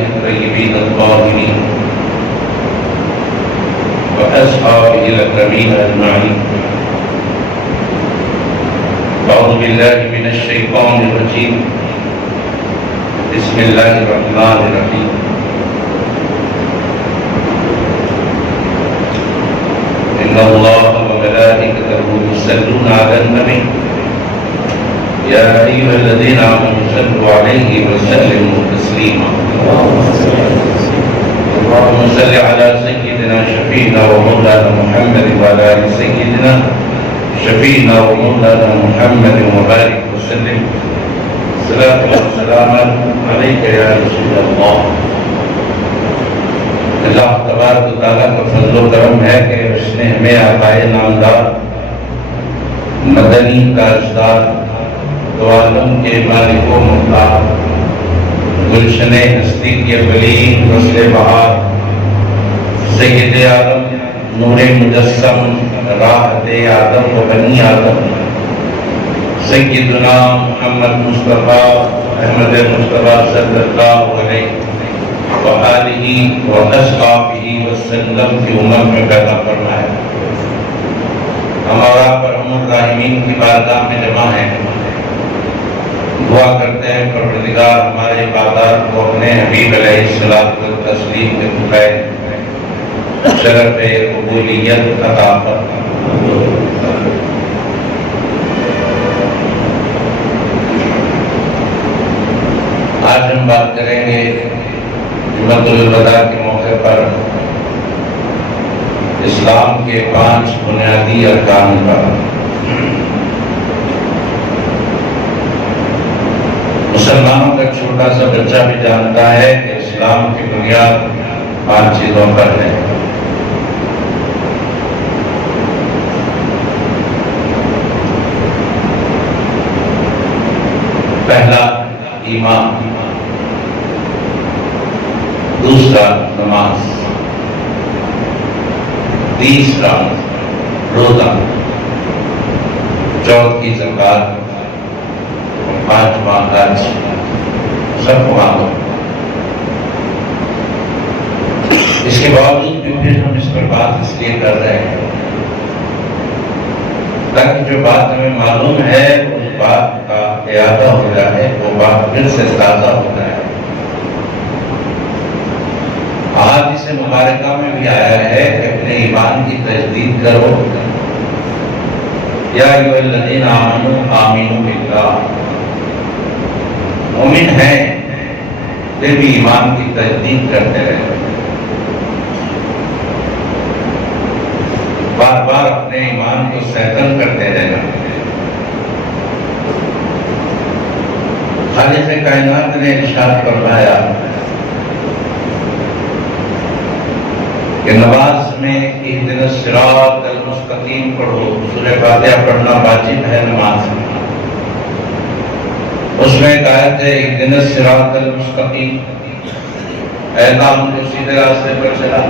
الطيبين الطاهرين وأصحابه الأكرمين أجمعين. أعوذ بالله من الشيطان الرجيم. بسم الله الرحمن الرحيم. إن الله وملائكته يصلون على النبي يا أيها الذين آمنوا صلوا عليه وسلموا تسليما. اللهم صل على سيدنا شفيعنا ومولانا محمد وعلى آل سيدنا شفيعنا ومولانا محمد وبارك وسلم. صلاة والسلام عليك يا رسول الله. اللہ تبارک و تعالیٰ کا فضل و کرم ہے کہ اس نے ہمیں عطائے نامدار مدنی تاجدار دو عالم کے مالک و مختار گلشن ہستی کے ولی فصل بہار سید عالم نور مجسم راحت آدم و بنی آدم سیدنا محمد مصطفیٰ احمد مصطفیٰ صلی اللہ علیہ وآلہ وصحبہ وسلم کی امت میں پیدا فرمایا. ہمارا ارحم الراحمین کی بارگاہ میں جمع ہے. دعا کرتے ہیں پروردگار ہمارے عبادات کو اپنے حبیب علیہ الصلوۃ والتسلیم کے مطابق شرف قبولیت عطا فرمائے. آج ہم بات کریں گے جمعۃ الوداع کے موقع پر اسلام کے 5 بنیادی ارکان پر. مسلمانوں کا چھوٹا سا بچہ بھی جانتا ہے کہ اسلام کی بنیاد 5 چیزوں پر ہے. پہلا ایمان، دوسرا نماز، تیسرا روزہ، چوتھی زکوٰۃ، پانچواں حج. سب کو مانگو. اس کے باوجود بھی پھر ہم اس پر بات اس لیے کر رہے ہیں تاکہ جو بات ہمیں معلوم ہے اس بات کا اعادہ ہو جائے، وہ بات پھر سے تازہ ہو جائے. احادیث مبارکہ میں بھی آیا ہے کہ اپنے ایمان کی تجدید کرو. یا ایھا الذین آمنوا آمنوا باللہ. مومن ہیں پھر بھی ایمان کی تجدید کرتے رہے. بار بار اپنے ایمان کو سیکل کرتے رہنا. خالق کائنات نے ارشاد فرمایا کہ نماز میں اہدنا الصراط المستقیم پڑھو. سورہ فاتحہ پڑھنا واجب ہے نماز میں. اس میں ایک آیت ہے اہدنا الصراط المستقیم، اے اللہ ہم کو سیدھے راستے پر چلا.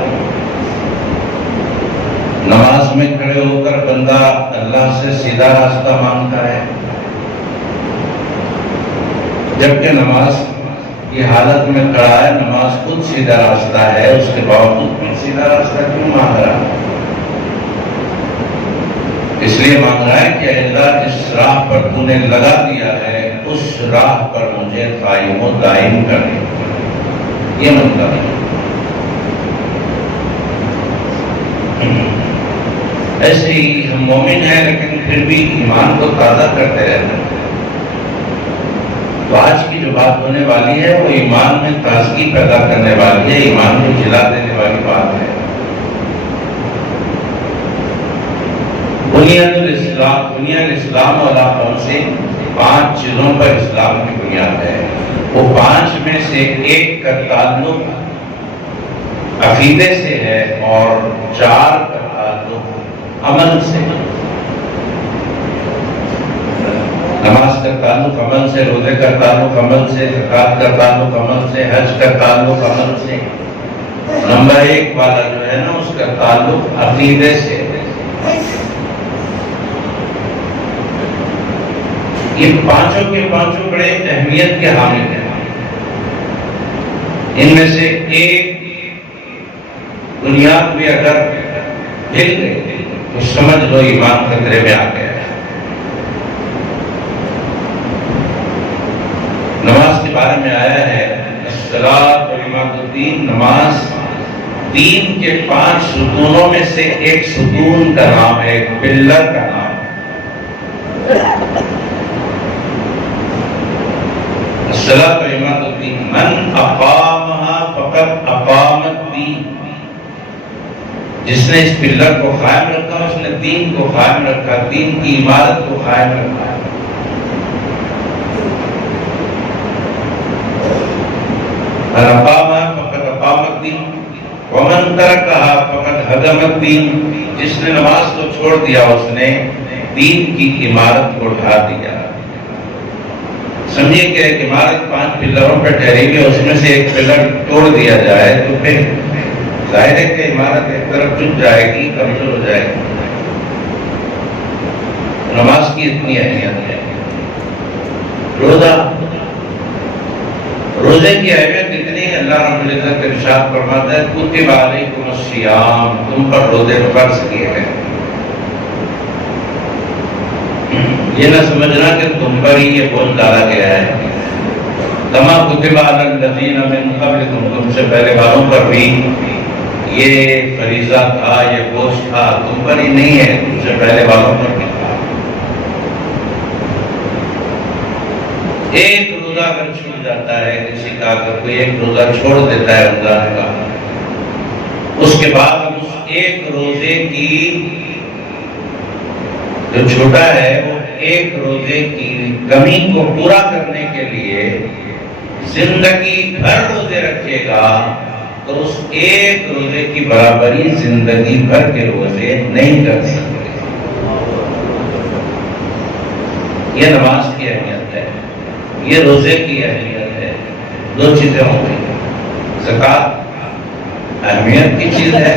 نماز میں کھڑے ہو کر بندہ اللہ سے سیدھا راستہ مانگتا ہے، جبکہ نماز کی حالت میں کھڑا ہے. نماز خود سیدھا راستہ ہے، اس کے باوجود بھی سیدھا راستہ کیوں مانگ رہا ہے؟ اس لیے مانگ رہا ہے کہ اللہ جس راہ پر تو نے لگا دیا ہے اس راہ پر مجھے قائم و دائم کر دے. یہ مطلب ہے. ایسے ہی ہم مومن ہیں لیکن پھر بھی ایمان کو تازہ کرتے رہتے ہیں. تو آج کی جو بات ہونے والی ہے وہ ایمان میں تازگی پیدا کرنے والی ہے، ایمان کو جلا دینے والی بات ہے. بنیاد الاسلام والا کون سے 5 چیزوں پر اسلام کی بنیاد ہے. وہ 5 میں سے ایک کا تعلق عقیدے سے ہے اور 4 کا تعلق عمل سے. نماز کا تعلق عمل سے، روزے کا تعلق عمل سے، زکوٰۃ کا تعلق عمل سے، حج کا تعلق عمل سے. نمبر 1 والا جو ہے نا اس کا تعلق عقیدے سے. یہ پانچوں کے پانچوں بڑے اہمیت کے حامل ہیں. ان میں سے ایک بنیاد بھی اگر ہل گئی تو سمجھ لو ایمان خطرے میں آ گیا ہے۔ نماز کے بارے میں آیا ہے الصلاۃ و عماد الدین، نماز دین کے 5 ستونوں میں سے ایک ستون کا نام ہے، ایک پلر کا نام ہے۔ الصلاۃ و عماد الدین، من اقامها فقد اقام الدین، جس نے اس پلر کو قائم رکھا اس نے دین کو قائم رکھا، دین کی عمارت کو قائم رکھا۔ من اقامها فقد اقام الدین ومن ترکها فقد هدم الدین، جس نے نماز کو چھوڑ دیا اس نے دین کی عمارت کو ڈھا دیا۔ سمجھیے کہ ایک عمارت 5 پلروں پر ٹھہری ہوئی، اس میں سے ایک پلر توڑ دیا جائے تو پھر ظاہر ہے کہ عمارت ایک طرف جھک جائے گی، کمزور ہو جائے گی۔ نماز کی اتنی اہمیت ہے۔ روزے کی اہمیت اتنی ہے، اللہ رب العزت ارشاد فرماتا ہے کتب علیکم الصیام، تم پر روزے فرض کیے گئے۔ یہ نہ سمجھنا کہ تم پر ہی یہ بوجھ ڈالا گیا ہے، کما کتب علی الذین من قبلکم، تم سے پہلے والوں پر بھی یہ فریضہ تھا، یہ بوجھ تھا، تم پر ہی نہیں ہے، تم سے پہلے والوں پر بھی تھا۔ ایک روزہ اگر چھوٹ جاتا ہے کسی کا، اگر کوئی ایک روزہ چھوڑ دیتا ہے رمضان کا، اس کے بعد اس ایک روزے کی جو چھوٹا ہے وہ ایک روزے کی کمی کو پورا کرنے کے لیے زندگی بھر روزے رکھے گا تو اس ایک روزے کی برابری زندگی بھر کے روزے نہیں کر سکتے۔ یہ نماز کی اہمیت ہے، یہ روزے کی اہمیت ہے۔ 2 چیزیں ہوں گی، زکوٰۃ اہمیت کی چیز ہے،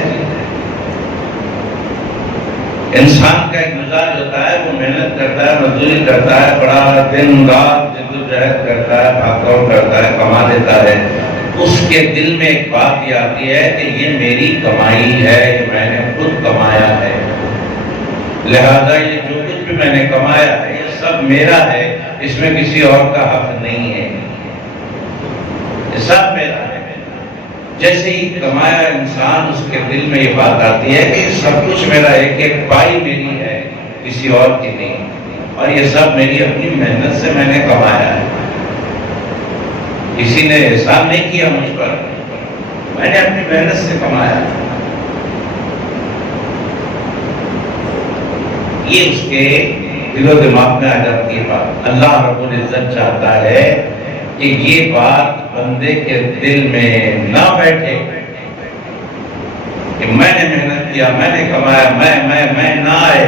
انسان کا ایک مزاج ہوتا ہے، وہ محنت کرتا ہے، مزدوری کرتا ہے، بڑا دن رات جدوجہد کرتا ہے، بھاگ دوڑ کرتا ہے، کما لیتا ہے، اس کے دل میں ایک بات یہ آتی ہے کہ یہ میری کمائی ہے، یہ میں نے خود کمایا ہے، لہذا یہ جو کچھ بھی میں نے کمایا ہے یہ سب میرا ہے، اس میں کسی اور کا حق نہیں ہے، یہ سب میرا ہے۔ جیسے ہی کمایا انسان، اس کے دل میں یہ بات آتی ہے کہ سب کچھ میرا ہے، ایک پائی میری ہے، کسی اور کی نہیں، اور یہ سب میری اپنی محنت سے میں نے کمایا ہے، کسی نے احسان نہیں کیا مجھ پر، میں نے اپنی محنت سے کمایا۔ یہ اس کے دل و دماغ میں آ جاتی ہے بات۔ اللہ رب العزت چاہتا ہے کہ یہ بات بندے کے دل میں نہ بیٹھے کہ میں نے محنت کیا، میں نے کمایا، میں نہ آئے۔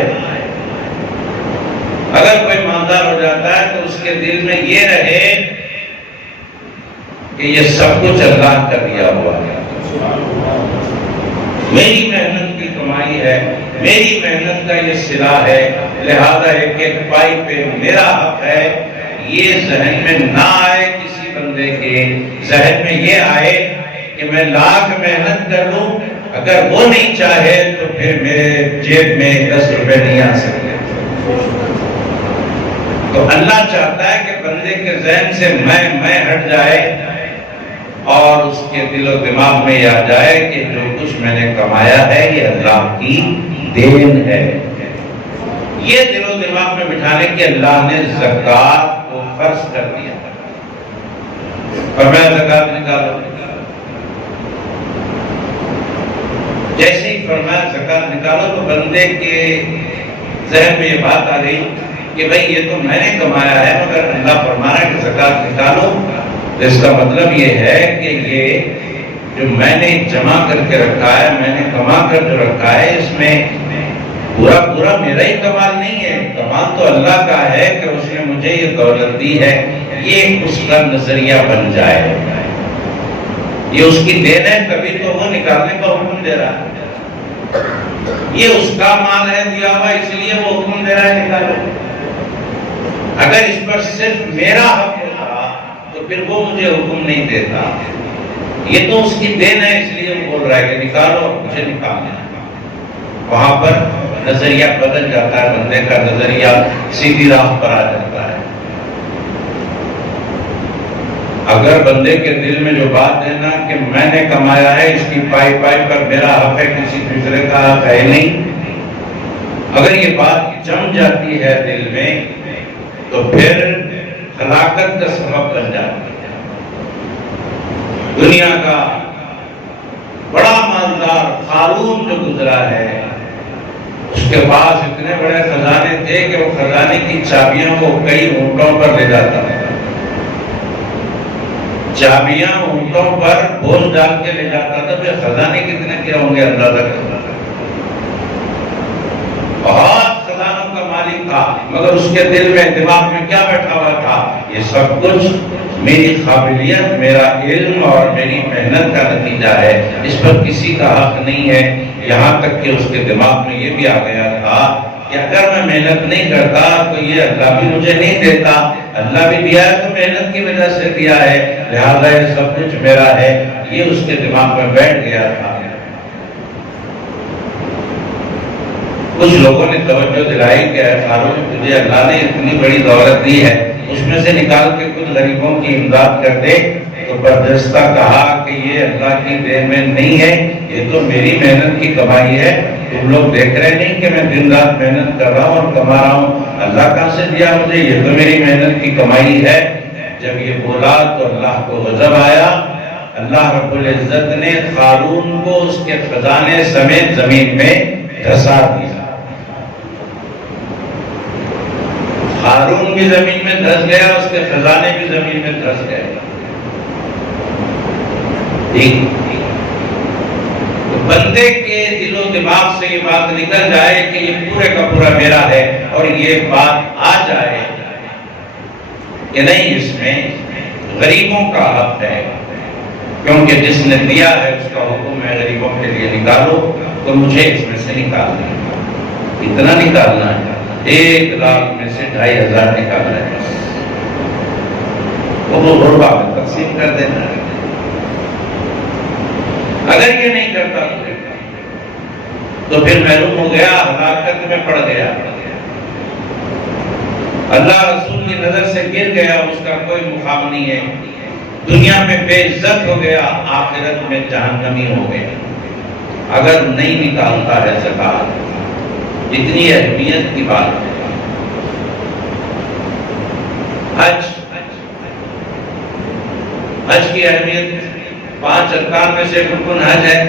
اگر کوئی مالدار ہو جاتا ہے تو اس کے دل میں یہ رہے کہ یہ سب کچھ اللہ کا دیا ہوا ہے، میری محنت کی کمائی ہے، میری محنت کا یہ صلہ ہے، لہذا ایک ایک پائی پہ میرا حق ہے۔ یہ ذہن میں نہ آئے کسی بندے کے ذہن میں یہ آئے کہ میں لاکھ محنت کر لوں، اگر وہ نہیں چاہے تو پھر میرے جیب میں 10 روپے نہیں آ سکتے۔ تو اللہ چاہتا ہے کہ بندے کے ذہن سے میں ہٹ جائے اور اس کے دل و دماغ میں یہ آ جائے کہ جو کچھ میں نے کمایا ہے یہ اللہ کی دین ہے۔ یہ دل و دماغ میں بٹھانے کے اللہ نے زکوٰۃ کو فرض کر دیا، فرمایا زکوٰۃ نکالو۔ جیسے ہی فرمایا زکوٰۃ نکالو تو بندے کے ذہن میں یہ بات آ گئی کہ بھئی یہ تو میں نے کمایا ہے، مگر اللہ فرما رہا ہے کہ زکوٰۃ نکالو، تو اس کا مطلب یہ ہے کہ یہ جو میں نے جمع کر کے رکھا ہے، میں نے کما کر جو رکھا ہے، اس میں پورا میرا ہی کمال نہیں ہے، کمال تو اللہ کا ہے کہ اس نے مجھے یہ دولت دی ہے۔ یہ اس کا نظریہ بن جائے، یہ اس کی دین ہے، کبھی تو وہ نکالنے کا حکم دے رہا ہے، یہ اس کا مال ہے دیا ہوا، اس لیے وہ حکم دے رہا ہے نکالو۔ اگر اس پر صرف میرا حق ہوتا تو پھر وہ مجھے حکم نہیں دیتا، یہ تو اس کی دین ہے، اس لیے وہ بول رہا ہے کہ نکالو اور مجھے نکالنا ہے۔ وہاں پر نظریہ بدل جاتا ہے، بندے کا نظریہ سیدھی راہ پر آ جاتا ہے۔ اگر بندے کے دل میں جو بات ہے نا کہ میں نے کمایا ہے، اس کی پائی پائی پر میرا حق ہے، کسی دوسرے کا حق ہے نہیں، اگر یہ بات جم جاتی ہے دل میں تو پھر ہلاکت کا سبب بن جاتی ہے۔ دنیا کا بڑا مالدار قارون جو گزرا ہے، اس کے پاس اتنے بڑے خزانے تھے کہ وہ خزانے کی چابیاں کو کئی اونٹوں پر لے جاتا تھا، چابیاں اونٹوں پر بوجھ ڈال کے لے جاتا تھا۔ پھر خزانے کتنے کیا ہوں گے اندازہ کرنا۔ بہت خزانوں کا مالک تھا، مگر اس کے دل میں دماغ میں کیا بیٹھا ہوا تھا؟ یہ سب کچھ میری قابلیت، میرا علم اور میری محنت کا نتیجہ ہے، اس پر کسی کا حق نہیں ہے۔ یہاں تک کہ اس کے دماغ میں یہ بھی آ گیا تھا کہ اگر میں محنت نہیں کرتا تو یہ اللہ بھی مجھے نہیں دیتا، اللہ بھی دیا ہے تو محنت کی وجہ سے دیا ہے، لہذا یہ سب کچھ میرا ہے۔ یہ اس کے دماغ میں بیٹھ گیا تھا۔ کچھ لوگوں نے توجہ دلائی کہ اے قارون، تجھے اللہ نے اتنی بڑی دولت دی ہے، اس میں سے نکال کے کچھ غریبوں کی امداد کر دے۔ تو برجستہ کہا کہ یہ اللہ کی دین میں نہیں ہے، یہ تو میری محنت کی کمائی ہے۔ تم لوگ دیکھ رہے نہیں کہ میں دن رات محنت کر رہا ہوں اور کما رہا ہوں، اللہ کہاں سے دیا مجھے؟ یہ تو میری محنت کی کمائی ہے۔ جب یہ بولا تو اللہ کو غضب آیا۔ اللہ رب العزت نے قارون کو اس کے خزانے سمیت زمین میں دھسا دیا۔ قارون بھی زمین میں دھس گیا، اس کے خزانے بھی زمین میں دھس گئے۔ تو بندے کے دل و دماغ سے یہ بات نکل جائے کہ یہ پورے کا پورا میرا ہے، اور یہ بات آ جائے کہ نہیں، اس میں غریبوں کا حق ہے، کیونکہ جس نے دیا ہے اس کا حکم ہے غریبوں کے لیے نکالو، تو مجھے اس میں سے نکالنا ہے۔ اتنا نکالنا ہے، 1 لاکھ میں سے 2500 نکالنا ہے، وہ غربا میں تقسیم کر دینا ہے۔ اگر یہ نہیں کرتا تو پھر محروم ہو گیا، ہلاکت میں پڑ گیا، اللہ رسول کی نظر سے گر گیا، اس کا کوئی مقام نہیں ہے، دنیا میں بے عزت ہو گیا، آخرت میں جہنمی ہو گیا۔ اگر نہیں نکالتا ہے زکات، اتنی اہمیت کی بات ہے۔ حج کی اہمیت 5 ارکان میں سے رکن حج ہے۔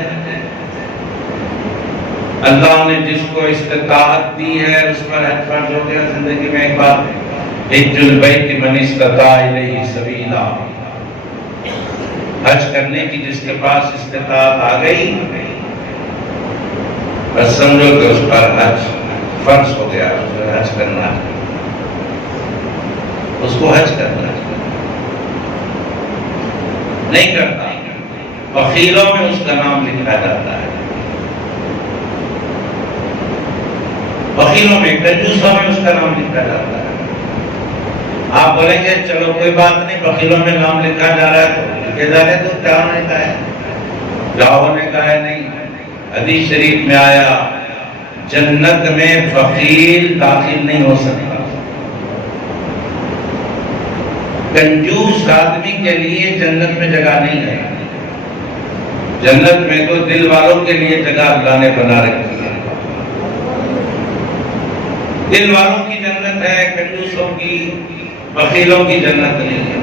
اللہ نے جس کو استطاعت دی ہے اس پر حج فرض ہو گیا زندگی میں ایک بار۔ حج البیت من استطاع الیہ سبیلا، حج کرنے کی جس کے پاس استطاعت آ گئی، بس سمجھو کہ اس پر حج فرض ہو گیا، اس پر حج کرنا ہے، اس کو حج کرنا ہے۔ نہیں کرتا، بخیلوں میں اس کا نام لکھا جاتا ہے، بخیلوں میں، کنجوسوں میں اس کا نام لکھا جاتا ہے۔ آپ بولیں گے چلو کوئی بات نہیں، بخیلوں میں نام لکھا جا رہا ہے تو لکھے جا رہے، تو کیا ہونے کا ہے؟ کیا ہونے کا ہے؟ نہیں، حدیث شریف میں آیا جنت میں بخیل داخل نہیں ہو سکتا۔ کنجوس آدمی کے لیے جنت میں جگہ نہیں ہے، جنت میں تو دل والوں کے لیے جگہ اللہ نے بنا رکھی ہے۔ دل والوں کی جنت ہے، کنجوسوں کی، بخیلوں کی جنت نہیں ہے۔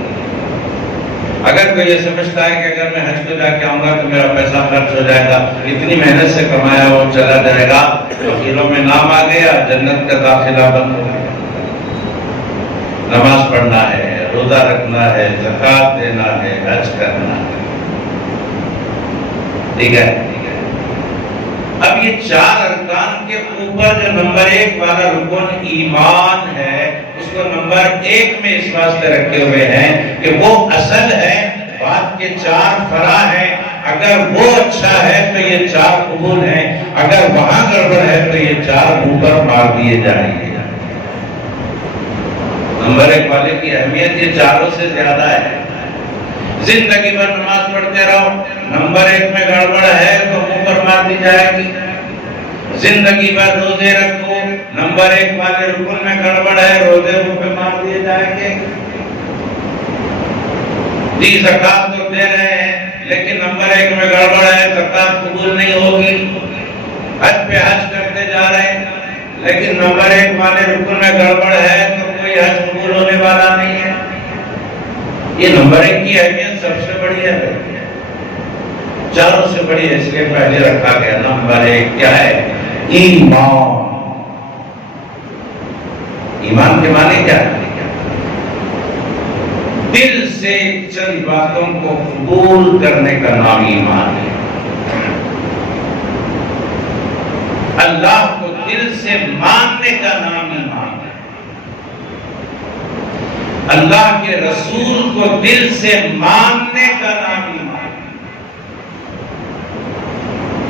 اگر کوئی یہ سمجھتا ہے کہ اگر میں حج کو جا کے آؤں گا تو میرا پیسہ خرچ ہو جائے گا، اتنی محنت سے کمایا وہ چلا جائے گا، بخیلوں میں نام آ گیا، جنت کا داخلہ بند ہو گیا۔ نماز پڑھنا ہے، روزہ رکھنا ہے، زکات دینا ہے، حج کرنا ہے، ٹھیک ہے۔ اب یہ 4 ارکان کے اوپر جو نمبر 1 والا رکن ایمان ہے، اس کو نمبر 1 میں اس واسطے رکھے ہوئے ہیں کہ وہ اصل ہے، بات کے 4 فرع ہیں۔ اگر وہ اچھا ہے تو یہ 4 قبول ہیں، اگر وہاں گڑبڑ ہے تو یہ 4 اوپر مار دیے جائیں گے۔ نمبر 1 والے کی اہمیت یہ 4 سے زیادہ ہے، زندگی بھر نماز پڑھتے رہو، نمبر 1 میں گڑبڑ ہے تو منہ پر مار دی جائے گی۔ زندگی بھر روزے رکھو، نمبر 1 والے رکن میں گڑبڑ ہے، روزے منہ پہ مار دیے جائیں گے۔ جی زکات تو دے رہے ہیں لیکن نمبر 1 میں گڑبڑ ہے، زکات قبول نہیں ہوگی۔ حج پہ حج کرتے جا رہے ہیں لیکن نمبر 1 والے رکن میں گڑبڑ ہے تو کوئی حج قبول ہونے والا نہیں ہے۔ یہ نمبر 1 کی اہمیت سب سے بڑی ہے، چاروں سے بڑی ہے، اس لیے پہلے رکھا گیا۔ نمبر 1 کیا ہے؟ ایمان۔ ایمان کے معنی کیا ہے؟ دل سے چند باتوں کو قبول کرنے کا نام ایمان ہے۔ اللہ کو دل سے ماننے کا نام ایمان ہے۔ اللہ کے رسول کو دل سے ماننے کا نام ایمان ہے۔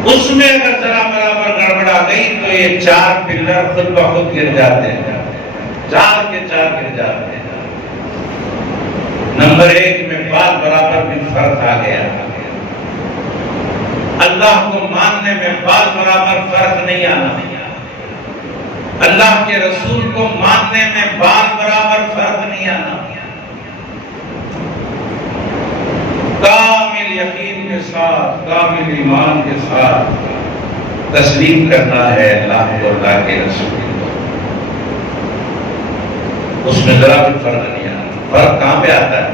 اس میں اگر ذرا برابر گڑبڑ آ گئی تو یہ 4 پلر خود بخود گر جاتے ہیں، 4 کے 4 گر جاتے ہیں۔ نمبر 1 میں بات برابر بھی فرق آ گیا۔ اللہ کو ماننے میں بات برابر فرق نہیں آنا، اللہ کے رسول کو ماننے میں بات برابر فرق نہیں آنا۔ کامل یقین کے ساتھ، کامل ایمان کے ساتھ تسلیم کرنا ہے اللہ کو، اللہ کے رسول کو، اس میں ذرا بھی فرق نہیں آنا۔ فرق کہاں پہ آتا ہے؟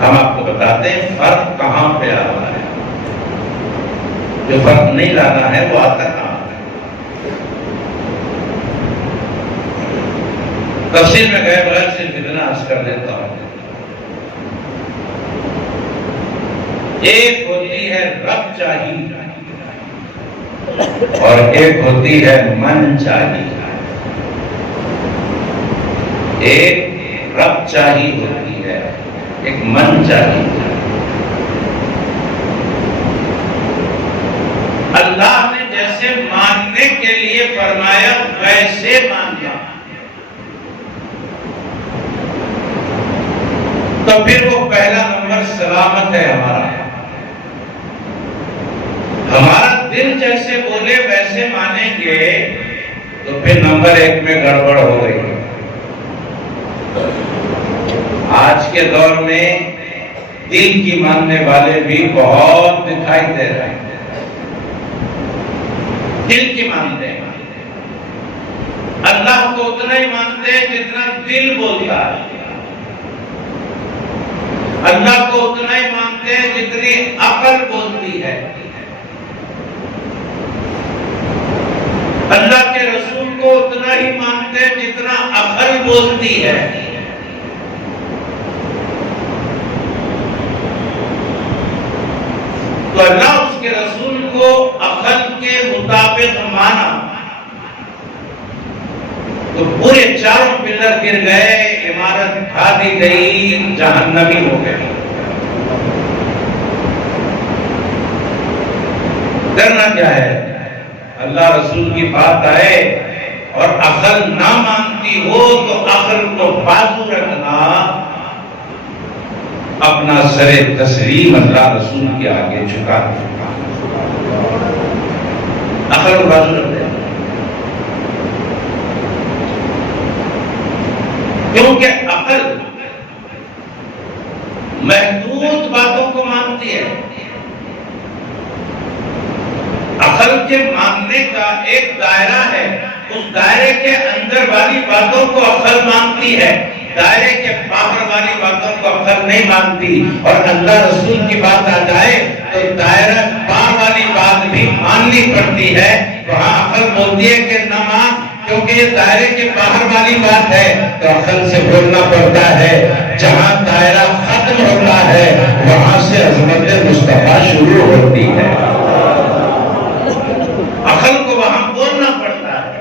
ہم آپ کو بتاتے ہیں فرق کہاں پہ آتا ہے۔ جو فرق نہیں لانا ہے وہ آتا کہاں ہے؟ تفصیل میں گئے بغیر صرف اتنا عرض کر دیتا ہوں۔ ایک ہوتی ہے رب چاہی اور ایک ہوتی ہے من چاہی۔ ایک رب چاہی ہوتی ہے، ایک من چاہی۔ اللہ نے جیسے ماننے کے لیے فرمایا ویسے ماننا، تو پھر وہ پہلا نمبر سلامت ہے ہمارا۔ ہمارا دل جیسے بولے ویسے مانیں گے تو پھر نمبر 1 میں گڑبڑ ہو گئی۔ آج کے دور میں دل کی ماننے والے بھی بہت دکھائی دے رہے ہیں، دل کی مانتے ہیں، اللہ کو اتنا ہی مانتے ہیں جتنا دل بولتا ہے، اللہ کو اتنا ہی مانتے ہیں جتنی عقل بولتی ہے، اللہ کے رسول کو اتنا ہی مانتے ہیں جتنا عقل بولتی ہے۔ تو اللہ اس کے رسول کو عقل کے مطابق مانا تو پورے 4 پلر گر گئے، عمارت کھا دی گئی، جہنمی ہو گئی۔ کرنا کیا ہے؟ اللہ رسول کی بات آئے اور عقل نہ مانتی ہو تو عقل کو بازو رکھنا، اپنا سر تسلیم اللہ رسول کے آگے جھکا، عقل کو بازو رکھ دے۔ کیونکہ عقل محدود باتوں کو مانتی ہے۔ عقل کے ماننے کا ایک دائرہ ہے، اس دائرے کے اندر والی باتوں کو عقل مانتی ہے، دائرے کے باہر والی باتوں کو عقل نہیں مانتی۔ اور اللہ رسول کی بات آ جائے تو دائرہ باہر والی بات بھی ماننی پڑتی ہے۔ وہاں عقل بولتی ہے کہ نہ مان، کیونکہ یہ دائرے کے باہر والی بات ہے، تو عقل سے بولنا پڑتا ہے۔ جہاں دائرہ ختم ہوتا ہے وہاں سے عظمت مصطفیٰ شروع ہوتی ہے، عقل کو وہاں بولنا پڑتا ہے۔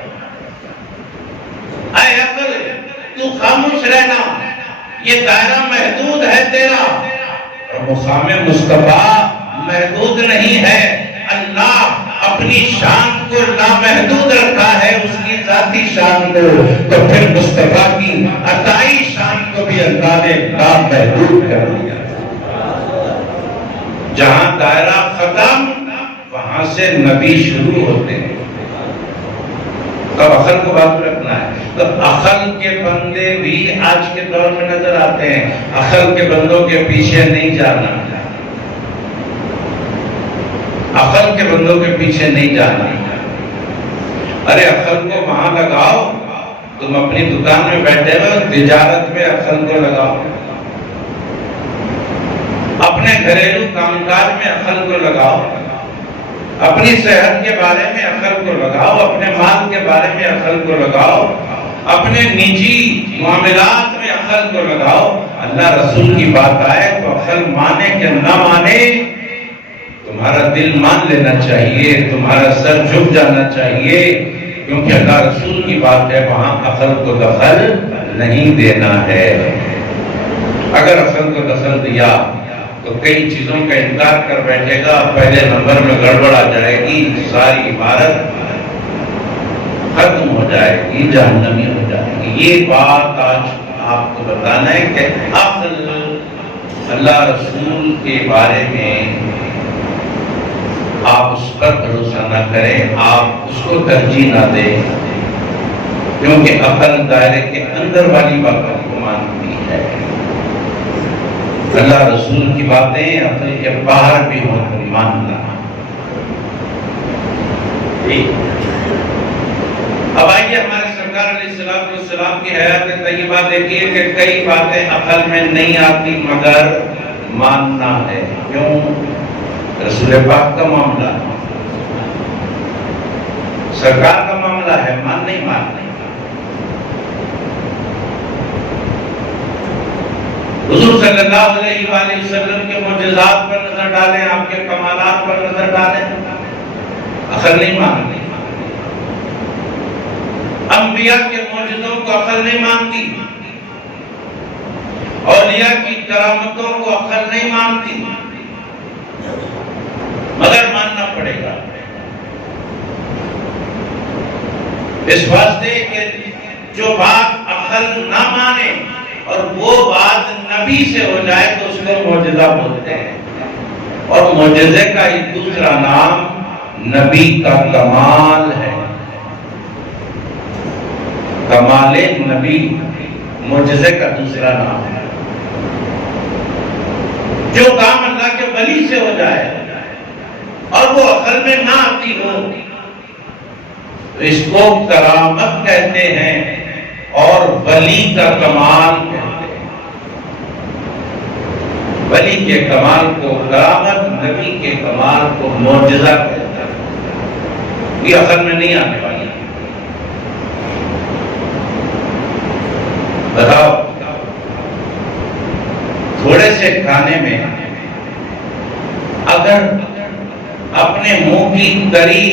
اے عقل، تو خاموش رہنا، یہ دائرہ محدود ہے تیرا، اور مقام مصطفیٰ محدود نہیں ہے۔ اللہ اپنی شان کو نامحدود رکھا ہے، اس کی ذاتی شان کو، تو پھر مصطفیٰ کی عطائی شان کو بھی اللہ نے نامحدود کر دیا۔ جہاں دائرہ ختم وہاں سے نبی شروع ہوتے ہیں. اب عقل کو بات رکھنا ہے. تو عقل کے بندے بھی آج کے دور میں نظر آتے ہیں. عقل کے بندوں کے پیچھے نہیں جانا. عقل کے بندوں کے پیچھے نہیں جانا. ارے عقل کو وہاں لگاؤ. تم اپنی دکان میں بیٹھے ہو, تجارت میں عقل کو لگاؤ. اپنے گھریلو کام کاج میں عقل کو لگاؤ. اپنی صحت کے بارے میں عقل کو لگاؤ. اپنے مال کے بارے میں عقل کو لگاؤ. اپنے نجی معاملات میں عقل کو لگاؤ. اللہ رسول کی بات آئے تو عقل مانے کہ نہ مانے, تمہارا دل مان لینا چاہیے, تمہارا سر جھک جانا چاہیے, کیونکہ اللہ رسول کی بات ہے, وہاں عقل کو دخل نہیں دینا ہے. اگر عقل کو دخل دیا تو کئی چیزوں کا انکار کر بیٹھے گا. پہلے نمبر میں گڑبڑ آ جائے گی, ساری عبادت ختم ہو جائے گی, جہنمی ہو جائے گی. یہ بات آج آپ کو بتانا ہے کہ عقل اللہ رسول کے بارے میں آپ اس پر بھروسہ نہ کریں, آپ اس کو ترجیح نہ دیں, کیونکہ عقل دائرے کے اندر والی باتوں کو مانتی ہے. اللہ رسول کی باتیں عقل کے باہر بھی ہو تو ماننا. اب آئیے ہمارے سرکار علیہ السلام کی حیات طیبہ دیکھیے کہ کئی باتیں عقل میں نہیں آتی مگر ماننا ہے. کیوں؟ رسول پاک کا معاملہ, سرکار کا معاملہ ہے, مان نہیں ماننا. حضور صلی اللہ علیہ وآلہ وسلم کے معجزات پر نظر ڈالیں, آپ کے کمالات پر نظر ڈالیں, عقل نہیں مانتی. انبیاء کے معجزوں کو عقل نہیں مانتی, اولیاء کی کرامتوں کو عقل نہیں مانتی, مگر ماننا پڑے گا. اس واسطے کہ جو بات عقل نہ مانے اور وہ بات نبی سے ہو جائے تو اس کو معجزہ بولتے ہیں. اور معجزے کا ایک دوسرا نام نبی کا کمال ہے. کمال نبی معجزے کا دوسرا نام ہے. جو کام اللہ کے ولی سے ہو جائے اور وہ عقل میں نہ آتی ہو تو اس کو کرامت کہتے ہیں اور ولی کا کمال کہتے ہیں. ولی کے کمال کو کرامت, نبی کے کمال کو معجزہ کہتے ہیں. یہ عقل میں نہیں آنے والی. بتاؤ, تھوڑے سے کھانے میں اگر اپنے منہ کی تری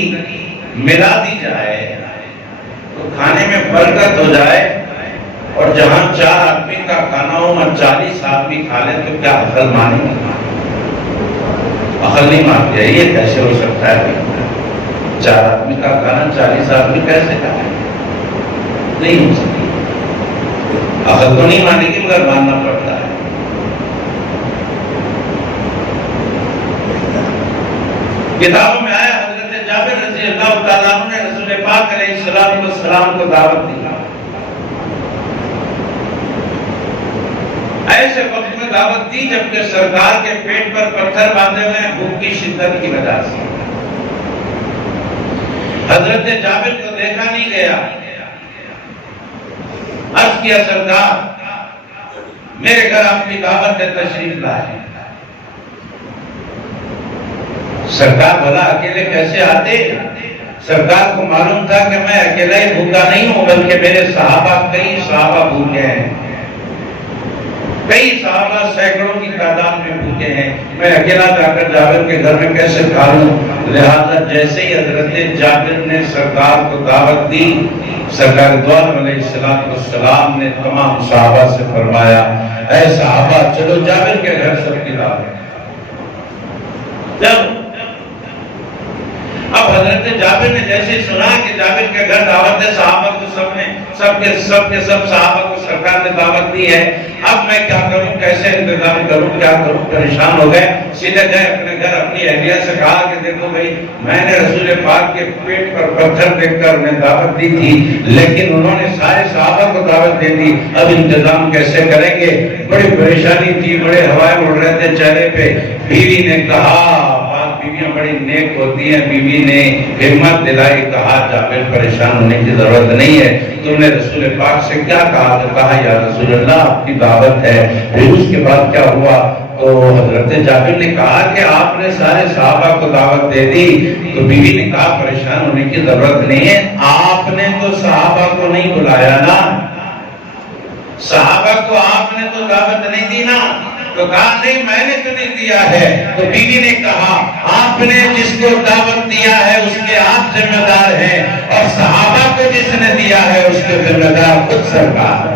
ملا دی جائے تو کھانے میں برکت ہو جائے, اور جہاں 4 آدمی کا کھانا ہو اور 40 آدمی کھا لیں تو کیا عقل مانے گا؟ عقل نہیں مانتی ہے. یہ کیسے ہو سکتا ہے؟ 4 آدمی کا کھانا 40 آدمی کیسے کھائیں؟ نہیں ہو سکتی. عقل تو نہیں مانے گی مگر ماننا پڑتا ہے. کتابوں میں آیا حضرت جابر رضی اللہ تعالیٰ عنہ نے رسول پاک علیہ السلام کو دعوت دی. ایسے وقت میں دعوت دی جبکہ سرکار کے پیٹ پر پتھر باندھے ہوئے ہیں بھوک کی شدت کی وجہ سے. حضرت جابر کو دیکھا نہیں گیا. عرض کیا, سرکار میرے گھر آپ کی دعوت ہے, تشریف لائے. سرکار بھلا اکیلے کیسے آتے؟ سرکار کو معلوم تھا کہ میں اکیلا ہی بھوکا نہیں ہوں بلکہ میرے صحابہ, کئی صحابہ بھوکے ہیں, کئی صحابہ سینکڑوں کی تعداد میں بھوکے ہیں. میں اکیلا جا کر جابر کے گھر میں کیسے کھا لوں؟ لہذا جیسے ہی حضرت جابر نے سرکار کو دعوت دی, سرکار دو عالم علیہ السلام نے تمام صحابہ سے فرمایا, اے صحابہ چلو جابر کے گھر سب کی دعوت. جب اب حضرت جابر نے جیسے سنا کہ جابر کے گھر دعوت ہے, صحابہ کو سب صحابہ کو سرکار نے دعوت دی ہے، اب میں کیا کروں، کیسے انتظام کروں، کیا کروں، پریشان ہو گئے۔ سیدھے گئے اپنے گھر، اپنی اہلیہ سے کہا کہ دیکھو بھائی، میں نے رسول پاک کے پیٹ پر پتھر دیکھ کر انہیں دعوت دی تھی، لیکن انہوں نے سارے صحابہ کو دعوت دے دی، اب انتظام کیسے کریں گے؟ بڑی پریشانی تھی، بڑے ہوائیں اڑ رہے تھے چہرے پہ۔ بیوی نے کہا، بیویاں بڑی نیک ہوتی ہیں، بیوی نے ہمت دلائی، کہا جابر پریشان ہونے کی ضرورت نہیں ہے، تم نے رسول پاک سے کیا کہا؟ تو کہا یا رسول اللہ آپ کی دعوت ہے۔ پھر اس کے بعد کیا ہوا؟ تو حضرت جابر نے کہا کہ آپ نے سارے صحابہ کو دعوت دے دی۔ تو بیوی نے کہا پریشان ہونے کی ضرورت نہیں ہے، آپ نے تو صحابہ کو نہیں بلایا نا، صحابہ کو آپ نے تو دعوت نہیں دی نا۔ تو کہا نہیں میں نے تو نہیں دیا ہے۔ تو بیوی نے کہا آپ نے جس کو دعوت دیا ہے اس کے آپ ذمہ دار ہیں، اور صحابہ کو جس نے دیا ہے اس کے ذمہ دار خود سرکار۔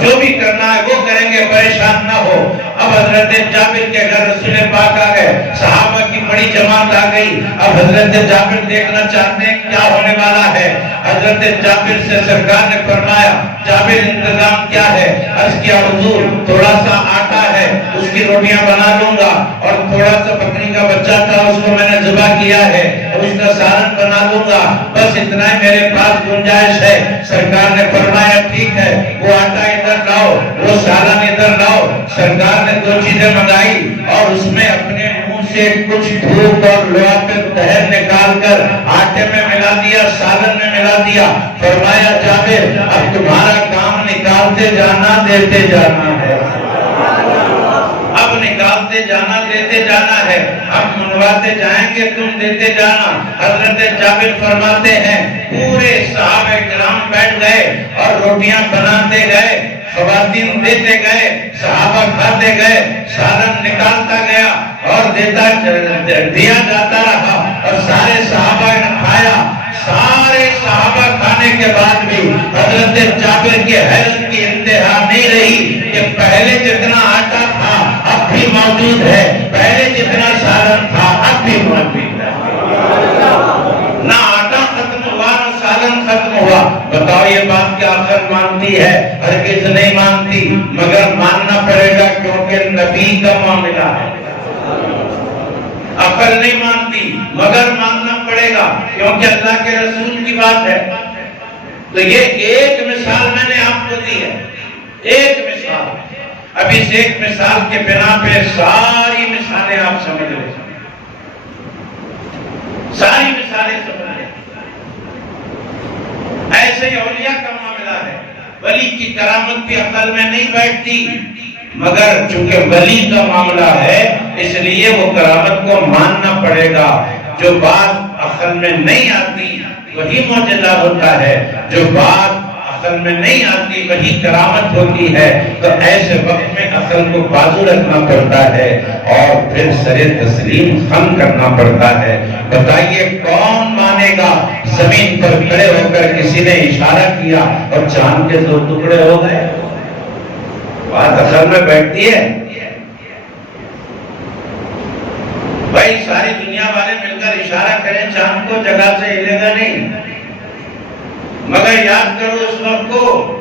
جو بھی کرنا ہے وہ کریں گے، پریشان نہ ہو۔ اب حضرت جابر کے گھر رسول پاک آ گئے، صحابہ کی بڑی جماعت آ گئی۔ اب حضرت جابر دیکھنا چاہتے ہیں کیا ہونے والا ہے۔ حضرت جابر سے سرکار نے فرمایا جابر انتظام کیا ہے؟ عرض کیا حضور تھوڑا سا آٹا ہے، اس کی روٹیاں بنا لوں گا، اور تھوڑا سا بکری کا بچہ تھا اس کو میں نے ذبح کیا ہے، اور اس کا سالن بنا لوں گا، بس اتنا ہی میرے پاس گنجائش ہے۔ سرکار نے فرمایا ٹھیک ہے، وہ آٹا ادھر لاؤ، وہ سالن ادھر لاؤ۔ سرکار نے دو چیزیں منگائی، اور اس میں اپنے منہ سے کچھ دھوپ اور لعاب طہر نکال کر آٹے میں ملا دیا، سالن میں ملا دیا۔ فرمایا جابر اب تمہارا کام نکالتے جانا دیتے جانا ہے، اب نکالتے جانا دیتے جانا ہے، اب منواتے جائیں گے تم دیتے جانا۔ حضرت جابر فرماتے ہیں پورے صحابہ کرام بیٹھ گئے اور روٹیاں بناتے گئے، خواتین دیتے گئے، صحابہ کھاتے گئے، سالن نکالتا گیا اور دیا جاتا رہا، اور سارے صحابہ نے کھایا۔ سارے صحابہ کھانے کے بعد بھی حضرت جابر کی حیرت کی انتہا نہیں رہی کہ پہلے جتنا آٹا تھا اب بھی موجود ہے، پہلے جتنا سالن تھا اب بھی موجود ہے، نہ آٹا ختم ہوا نہ سالن ختم ہوا۔ بتاؤ یہ بات کیا عقل مانتی ہے؟ ہرگز نہیں مانتی، مگر ماننا پڑے گا کیونکہ نبی کا معاملہ ہے۔ عقل نہیں مانتی مگر ماننا پڑے گا کیونکہ اللہ کے رسول کی بات ہے۔ تو یہ ایک مثال میں نے آپ کو دی ہے، ایک مثال۔ اب اس ایک مثال کے بنا پہ ساری مثالیں آپ سمجھ لیں، ساری مثالیں سمجھ لیں۔ ایسے ہی اولیاء کا معاملہ ہے، ولی کی کرامت بھی عقل میں نہیں بیٹھتی، مگر چونکہ ولی کا معاملہ ہے اس لیے وہ کرامت کو ماننا پڑے گا۔ جو بات عقل میں نہیں آتی وہی معجزہ ہوتا ہے، جو بات عقل میں نہیں آتی وہی کرامت ہوتی ہے۔ تو ایسے وقت میں عقل کو بازو رکھنا پڑتا ہے اور پھر سر تسلیم خم کرنا پڑتا ہے۔ بتائیے کون مانے گا؟ زمین پر کھڑے ہو کر کسی نے اشارہ کیا اور چاند کے دو ٹکڑے ہو گئے، بات عقل میں بیٹھتی ہے؟ بھائی ساری دنیا والے مل کر اشارہ کریں چاند کو، جگہ سے ہلے گا نہیں۔ مگر یاد کرو اس وقت کو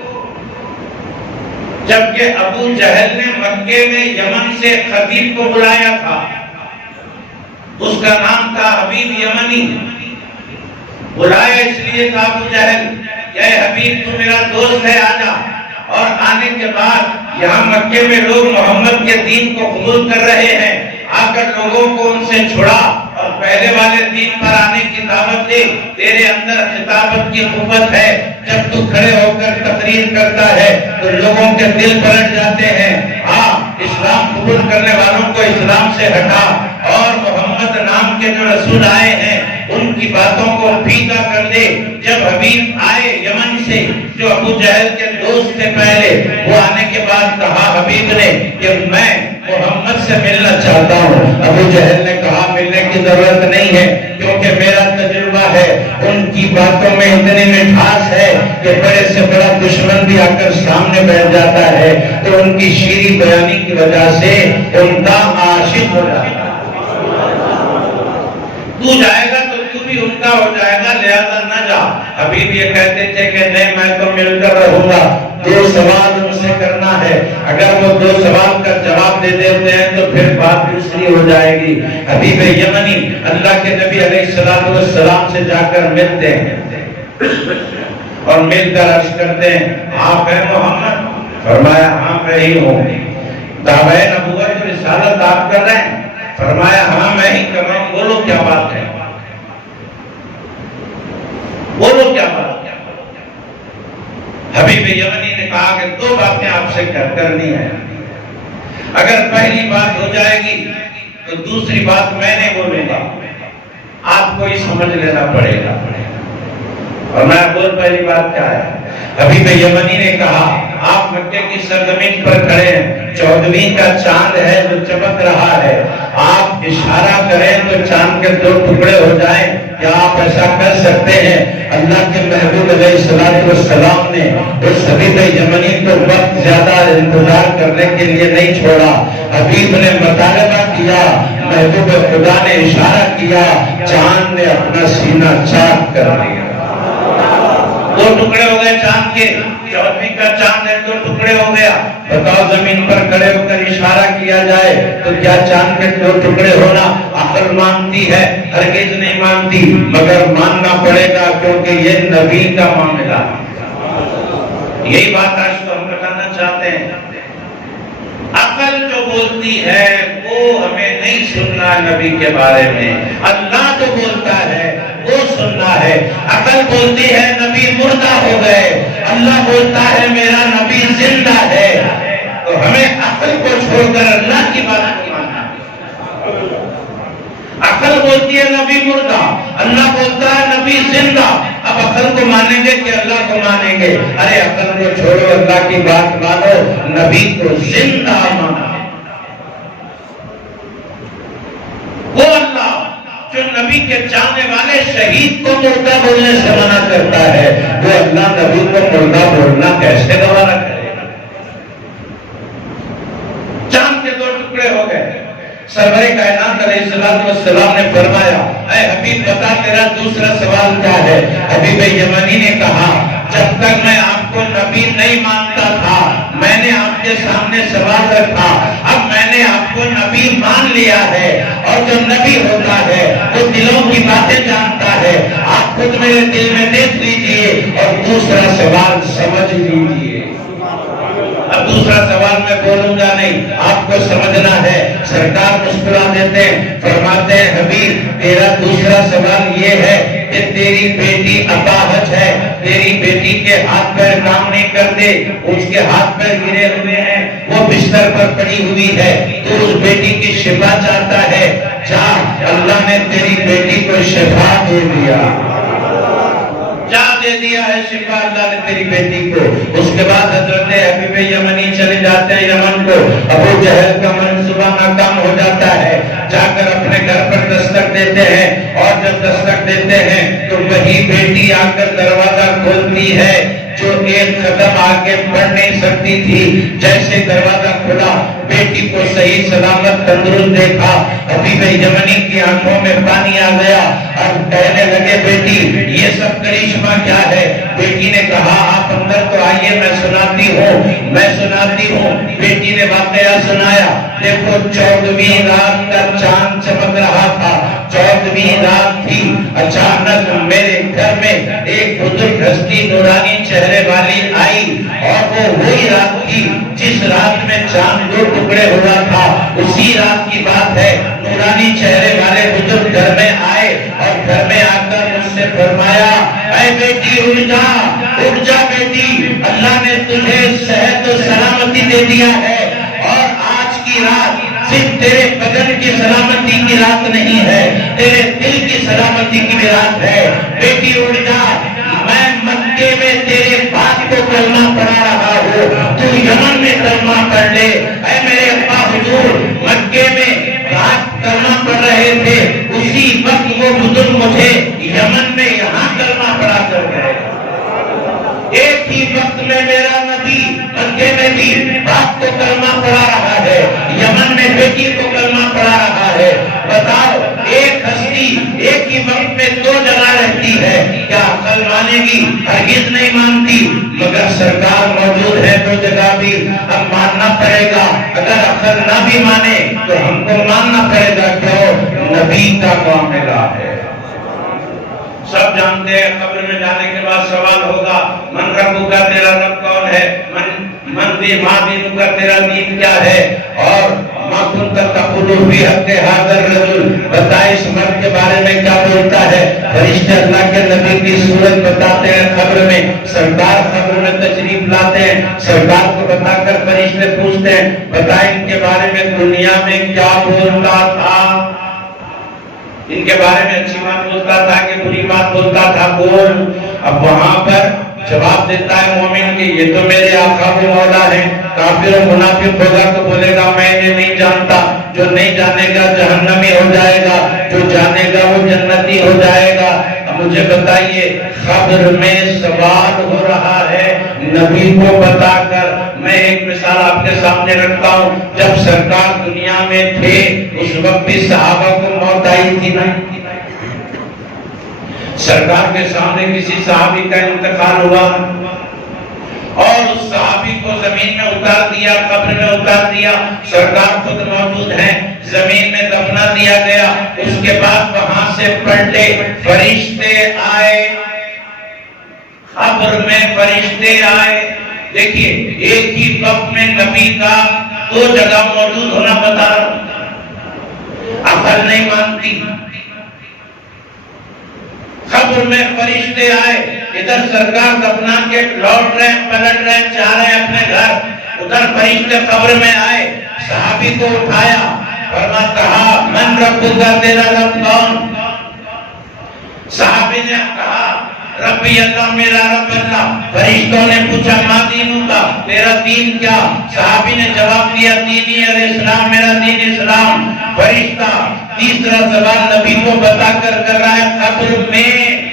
جبکہ ابو جہل نے مکے میں یمن سے خطیب کو بلایا تھا، اس کا نام تھا حبیب یمنی۔ بلایا اس لیے تھا ابو جہل کہ اے حبیب تو میرا دوست ہے آجا، اور آنے کے بعد یہاں مکے میں لوگ محمد کے دین کو قبول کر رہے ہیں، آ کر لوگوں کو ان سے چھڑا اور پہلے والے دین پر آنے کی دعوت دے۔ تیرے اندر خطابت کی قوت ہے، جب تو کھڑے ہو کر تقریر کرتا ہے تو لوگوں کے دل پلٹ جاتے ہیں۔ ہاں اسلام قبول کرنے والوں کو اسلام سے ہٹا، اور محمد نام کے جو رسول آئے ہیں ان کی باتوں کو پھیکا کر دے۔ جب حبیب آئے یمن سے جو ابو جہل کے دوست تھے پہلے، وہ آنے کے بعد کہا حبیب نے کہ میں محمد سے ملنا چاہتا ہوں۔ ابو جہل نے کہا ملنے کی ضرورت نہیں ہے کیونکہ میرا تجربہ ہے، ان کی باتوں میں اتنی مٹھاس ہے کہ بڑے سے بڑا دشمن بھی آ کر سامنے بیٹھ جاتا ہے تو ان کی شیریں بیانی کی وجہ سے ان کا عاشق ہو جاتا ہے۔ تو جائے گا تو تو بھی ان کا ہو جائے گا، لہذا نہ جا۔ حبیب یہ کہتے تھے کہ نہیں میں تو مل کر رہوں گا۔ دو سوال ان سے کرنا ہے، اگر وہ دو سوال کا جواب دے دیتے ہیں تو پھر بات دوسری ہو جائے گی۔ حبیب یمنی اللہ کے نبی علیہ السلام سے جا کر ملتے ہیں اور مل کر عرض کرتے ہیں آپ ہیں محمد؟ فرمایا ہاں میں ہی ہوں۔ دعویٰ نبوت و رسالت آپ کر رہے ہیں؟ فرمایا ہاں میں ہی کر رہا ہوں۔ بولو کیا بات ہے، بولو کیا بات ہے۔ حبیب یمنی نے کہا کہ دو باتیں آپ سے کرنی ہے، اگر پہلی بات ہو جائے گی تو دوسری بات میں نے بولوں گا، آپ کو ہی سمجھ لینا پڑے گا۔ اور میں بول پہلی بات کیا ہے؟ حبیب یمنی نے کہا آپ مکے کی سرزمین پر کھڑے ہیں، 14ویں کا چاند ہے جو چمک رہا ہے، آپ اشارہ کریں تو چاند کے دو ٹکڑے ہو جائیں، کیا آپ ایسا کر سکتے ہیں؟ اللہ کے محبوب علیہ السلام نے اس حبیب یمنی کو وقت زیادہ انتظار کرنے کے لیے نہیں چھوڑا۔ حبیب نے مطالبہ کیا، محبوب خدا نے اشارہ کیا، چاند نے اپنا سینہ چاک کر دیا۔ دو ٹکڑے ہو گئے چاند کے، 14ویں کا چاند ہے، دو ٹکڑے ہو گیا۔ بتاؤ زمین پر کھڑے ہو کر اشارہ کیا جائے تو کیا چاند کے دو ٹکڑے ہونا عقل مانتی ہے؟ ہرگز نہیں مانتی، مگر ماننا پڑے گا کیونکہ یہ نبی کا معاملہ ہے۔ یہی بات آج تو ہم بتانا چاہتے ہیں۔ عقل جو بولتی ہے وہ ہمیں نہیں سننا نبی کے بارے میں، اللہ جو بولتا ہے وہ سننا ہے۔ عقل بولتی ہے نبی مردہ ہو گئے، اللہ بولتا ہے میرا نبی زندہ ہے، تو ہمیں عقل کو چھوڑ کر اللہ کی بات کو ماننا ہے۔ عقل بولتی ہے نبی مردہ، اللہ بولتا ہے نبی زندہ، اب عقل کو مانیں گے کہ اللہ کو مانیں گے؟ ارے عقل کو چھوڑو، اللہ کی بات مانو، نبی کو زندہ مانو۔ وہ اللہ جو نبی کے چاہنے والے شہید کو مردہ بولنے سے منع کرتا ہے، وہ اللہ نبی کو مردہ بولنا کیسے گوارا کرے گا؟ چاند کے دو ٹکڑے ہو گئے، سرور کائنات علیہ السلام نے فرمایا اے حبیب بتا تیرا دوسرا سوال کیا ہے؟ حبیب یمنی نے کہا جب تک میں آپ کو نبی نہیں مانتا تھا میں نے آپ کے سامنے سوال رکھا، اب میں نے آپ کو نبی مان لیا ہے، اور جو نبی ہوتا ہے وہ دلوں کی باتیں جانتا ہے، آپ خود میرے دل میں دیکھ لیجئے اور دوسرا سوال سمجھ لیجئے۔ اب دوسرا سوال میں بولوں گا نہیں، آپ کو سمجھنا ہے۔ سرکار مسکرا دیتے ہیں، فرماتے ہیں حبیب تیرا دوسرا سوال یہ ہے کہ تیری بیٹی اپاہج ہے، تیری بیٹی کے ہاتھ پیر کام نہیں کرتے، اس کے ہاتھ پیر گرے ہوئے ہیں، وہ بستر پر پڑی ہوئی ہے، تو اس بیٹی کی شفا چاہتا ہے، جا اللہ نے تیری بیٹی کو شفا دے دیا، جا دے دیا ہے شفا اللہ نے تیری بیٹی کو۔ اس کے بعد حضرت حبیب یمنی چلے جاتے ہیں یمن کو، ابو جہل کا منصوبہ ناکام ہو جاتا ہے، جا کر اپنے گھر پر دستک دیتے ہیں، اور جب دستک دیتے ہیں تو وہی بیٹی آ کر دروازہ کھولتی ہے جو ایک قدم آگے بڑھ نہیں سکتی تھی۔ جیسے دروازہ کھلا بیٹی کو صحیح سلامت تندرست دیکھا، حبیب یمنی کی آنکھوں میں پانی آ گیا اور کہنے لگے بیٹی یہ سب کرشمہ کیا ہے؟ بیٹی نے کہا آپ اندر تو آئیے میں سناتی ہوں۔ بیٹی نے واقعہ سنایا، دیکھو 14ویں رات کا چاند چمک رہا تھا، 14ویں رات تھی، اچانک میرے گھر میں ایک بزرگ ہستی نورانی چہرے والی آئی، اور وہ وہی رات تھی جس رات میں چاند دو ٹکڑے ہوا تھا، اسی رات کی بات ہے۔ نورانی چہرے والے بزرگ گھر میں آئے اور گھر میں آ کر مجھ سے فرمایا اے بیٹی اٹھ جا بیٹی، اللہ نے تجھے صحت و سلامتی دے دیا ہے، اور آج کی رات صرف تیرے بدن کی سلامتی کی رات نہیں ہے، تیرے دل کی سلامتی کی بھی رات ہے۔ بیٹی اٹھ جا، میں مکے میں تیرے باپ کو کلمہ پڑھا رہا ہوں، تو یمن میں کلمہ پڑھ لے۔ اے میرے ابا حضور مکے میں باپ کلمہ پڑھ رہے تھے، اسی وقت وہ بزرگ مجھے یمن میں یہاں کلمہ پڑھا کر گئے۔ ایک ہی وقت میں میرا نبی مکے میں بھی باپ کو کلمہ پڑھا رہا ہے، یمن میں بیٹی کو کلمہ پڑھا رہا ہے۔ بتاؤ ایک ہستی ایک ہی وقت میں دو جگہ رہتی ہے، کیا عقل مانے مانے گی، ہرگز نہیں مانتی، مگر سرکار موجود ہے تو جگہ بھی اب ماننا پڑے گا۔ اگر عقل نہ بھی مانے تو ہم کو ماننا پڑے گا، کیوں؟ نبی کا معاملہ ہے۔ سب جانتے ہیں قبر میں جانے کے بعد سوال ہوگا، من ربو کا، تیرا رب کون ہے؟ من دی ما دینو کا، تیرا دین کیا ہے؟ اور ما کنت تقول فی حق ھذا الرجل، بتا اس مرد کے بارے میں کیا بولتا ہے؟ فرشتے اللہ کے نبی کی صورت بتاتے ہیں قبر میں، سرکار قبر میں تشریف لاتے ہیں، سرکار کو بتا کر فرشتے پوچھتے ہیں بتا ان کے بارے میں دنیا میں کیا بولتا تھا، ان کے بارے میں اچھی بات بولتا تھا کہ بری بات بولتا تھا، بول۔ اب وہاں پر جواب دیتا ہے مومن کہ یہ تو میرے آقا و مولا ہے۔ کافر و منافق ہوگا تو بولے گا میں نے نہیں جانتا، جو نہیں جانے گا جہنمی ہو جائے گا، جو جانے گا وہ جنتی ہو جائے گا۔ اب مجھے بتائیے، قبر میں سوال ہو رہا ہے نبی کو بتا کر۔ میں ایک مثال آپ کے سامنے رکھتا ہوں، جب سرکار دنیا میں تھے اس وقت بھی صحابہ کو موت آئی تھی نا؟ سرکار کے سامنے کسی صحابی کا انتقال ہوا اور اس صحابی کو زمین میں اتار دیا، قبر میں اتار دیا، سرکار خود موجود ہیں، زمین میں دفنا دیا گیا۔ اس کے بعد وہاں سے پلٹے فرشتے آئے، قبر میں فرشتے آئے۔ دیکھیے ایک ہی وقت میں نبی کا دو جگہ موجود ہونا بتا رہا ہوں، عقل نہیں مانتی۔ قبر میں فرشتے آئے، ادھر سرکار دفنا کے لوٹ رہے ہیں، پلٹ رہے ہیں، چاہ رہے ہیں اپنے گھر، ادھر فرشتے قبر میں آئے، صحابی کو اٹھایا، فرما کہا من رب کا، تیرا رب کون؟ صحابی نے کہا ربی اللہ، میرا رب اللہ۔ فرشتوں نے پوچھا ما دینوں کا، تیرا دین کیا؟ صحابی نے جواب دیا دینی الاسلام، میرا دین اسلام۔ فرشتہ تیسرا سوال نبی کو بتا کر کر رہا ہے قبر میں،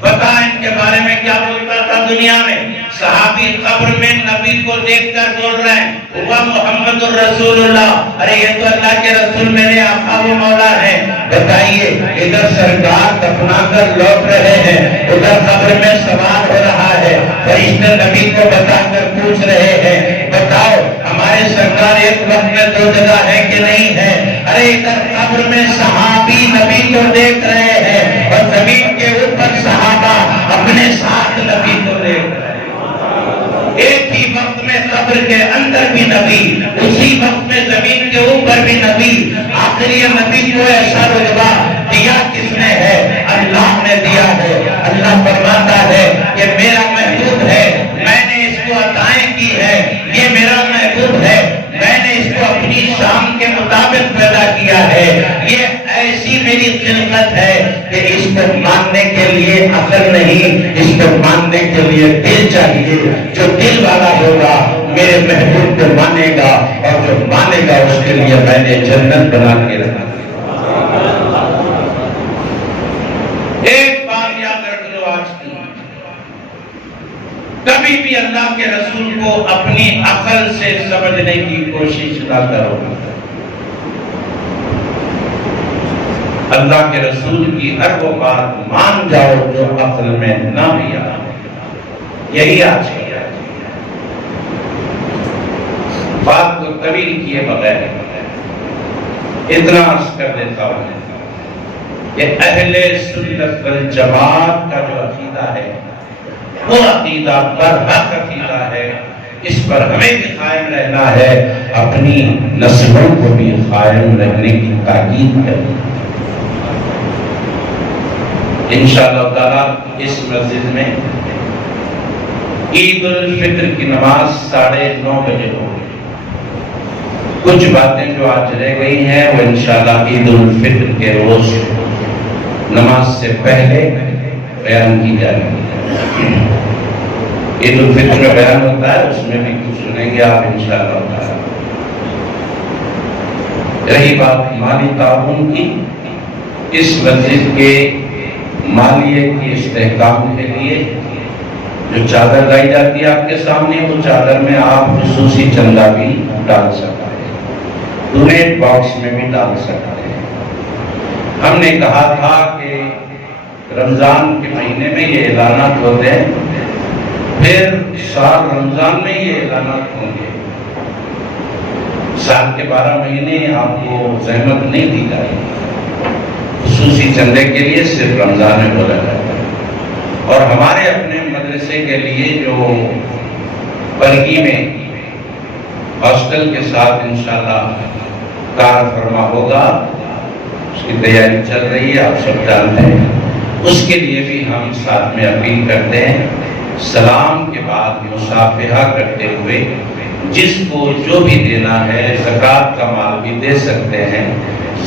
بتا ان کے بارے میں کیا بولتا تھا دنیا میں؟ صحابی قبر میں نبی کو دیکھ کر بول رہے ہیں ہوا محمد الرسول اللہ، ارے یہ تو اللہ کے رسول میرے آقا و مولا ہے۔ بتائیے ادھر سرکار دفنا کر لوٹ رہے ہیں، ادھر قبر میں سوال ہو رہا ہے، فرشتے نبی کو بتا کر پوچھ رہے ہیں بتاؤ ہمارے سرکار ایک وقت میں دو جگہ ہے کہ نہیں ہے؟ ارے ادھر قبر میں صحابی نبی کو دیکھ رہے ہیں اور زمین کے اوپر صحابہ اپنے ساتھ نبی کو دیکھ رہے ہیں۔ ایک ہی وقت میں قبر کے اندر بھی نبی، اسی وقت میں زمین کے اوپر بھی نبی۔ آخر یہ نبی کو ایسا رتبہ دیا کس نے ہے؟ اللہ نے دیا ہے۔ اللہ فرماتا ہے کہ میرا محبوب ہے، میں نے اس کو عطائیں کی ہے، یہ میرا محبوب ہے، میں نے اس کو اپنی شان کے مطابق پیدا کیا ہے۔ یہ ایسی میری خلقت ہے کہ اس کو ماننے کے لیے عقل نہیں، اس کو ماننے کے لیے دل چاہیے۔ جو دل والا ہوگا میرے محبوب کو مانے گا، اور جو مانے گا اس کے لیے میں نے جنت بنا کے رکھا۔ ایک بات یاد رکھ لو آج کی، کبھی بھی اللہ کے رسول کو اپنی عقل سے سمجھنے کی کوشش نہ کرو۔ اللہ کے رسول کی ہر وہ بات مان جاؤ جو عقل میں نہ بھی آئے۔ یہی آج کی بات کو طویل کیے بغیر اتنا عرض کر دیتا ہوں کہ اہل سنت والجماعت کا جو عقیدہ ہے وہ عقیدہ برحق عقیدہ ہے، اس پر ہمیں بھی قائم رہنا ہے، اپنی نسلوں کو بھی قائم رہنے کی تاکید کرنی ہے۔ انشاءاللہ تعالی اس مسجد میں عید الفطر کی نماز 9:30 بجے ہوگی۔ کچھ باتیں جو آج رہ گئی ہیں وہ انشاءاللہ عید الفطر کے روز نماز سے پہلے بیان کی جائے گی۔ عید الفطر میں بیان ہوتا ہے، اس میں بھی کچھ سنیں گے آپ انشاءاللہ تعالی۔ رہی بات مالی تعاون کی، اس مسجد کے مالیے کی استحکام کے لیے جو چادر لائی جاتی ہے آپ کے سامنے، وہ چادر میں آپ خصوصی چندہ بھی ڈال سکتے ہیں، ڈونیٹ باکس میں بھی ڈال سکتے ہیں۔ ہم نے کہا تھا کہ رمضان کے مہینے میں یہ اعلانات ہوتے ہیں، پھر سال رمضان میں یہ اعلانات ہوں گے۔ سال کے 12 مہینے آپ کو زحمت نہیں دی جائے گی، خصوصی چندے کے لیے صرف رمضان میں بولا جاتا ہے۔ اور ہمارے اپنے مدرسے کے لیے جو برگی میں ہاسٹل کے ساتھ انشاءاللہ کار فرما ہوگا، اس کی تیاری چل رہی ہے، آپ سب جانتے ہیں، اس کے لیے بھی ہم ساتھ میں اپیل کرتے ہیں، سلام کے بعد مصافحہ کرتے ہوئے جس کو جو بھی دینا ہے، زکوٰۃ کا مال بھی دے سکتے ہیں،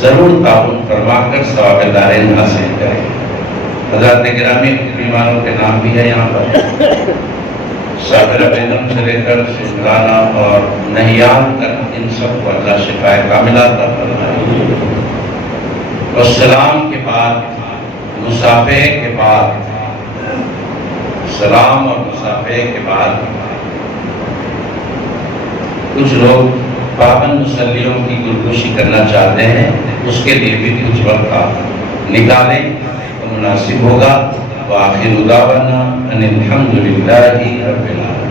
ضرور تعاون فرما کر ثواب دارین حاصل کریں۔ حضرات گرامی، بیماروں کے نام بھی ہے یہاں پر، صابرہ بیگم سے لے کر سلطانہ اور نہیان تک، ان سب کو اللہ شفائے کاملہ عطا فرمائے۔ اور سلام کے بعد، مصافحے کے بعد، سلام اور مصافحے کے بعد کچھ لوگ پابند مصلیوں کی گلگوشی کرنا چاہتے ہیں، اس کے لیے بھی کچھ وقت آپ نکالیں تو مناسب ہوگا۔ وآخر دعوانا ان الحمد للہ رب العالمین۔